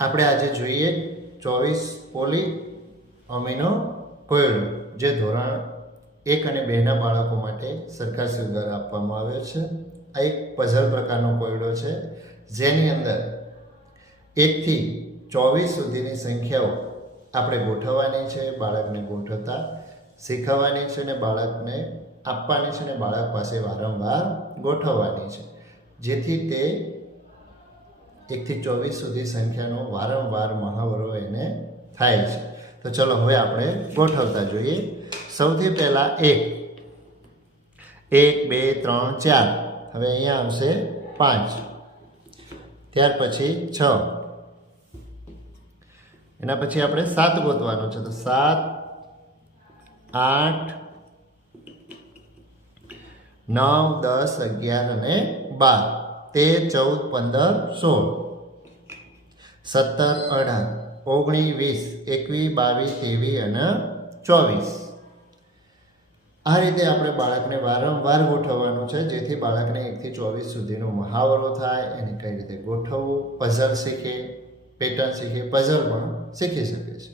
આપણે આજે જોઈએ 24 પોલી અમીનો કોયડો, જે ધોરણ 1 અને 2 ના બાળકો માટે સરકારશ્રી દ્વારા આપવામાં આવ્યો છે. આ એક પઝલ પ્રકારનો કોયડો છે, જેની અંદર 1 થી 24 સુધીની સંખ્યાઓ આપણે ગોઠવવાની છે, બાળકને ગોઠવતા શીખવવાની છે અને બાળકને આપવાની છે અને બાળક પાસે વારંવાર ગોઠવવાની છે, જેથી તે 1 થી 24 સુધી સંખ્યાનો વારંવાર મહાવરો એને થાય છે. તો ચલો હવે આપણે ગોઠવતા જોઈએ. સૌથી પહેલાં 1 2 3 4, હવે અહીંયા આવશે 5, ત્યાર પછી 6, એના પછી આપણે 7 ગોતવાનો છે. તો 7 8 9 10 11 અને 12, 13 14 15 16 17 18 19 20 21 22 23 અને 24. આ રીતે આપણે બાળકને વારંવાર ગોઠવવાનું છે, જેથી બાળકને 1 થી 24 સુધીનો મહાવરો થાય, એને કઈ રીતે ગોઠવવું, પઝલ શીખે, પેટર્ન શીખે, પઝલ પણ શીખી શકે છે.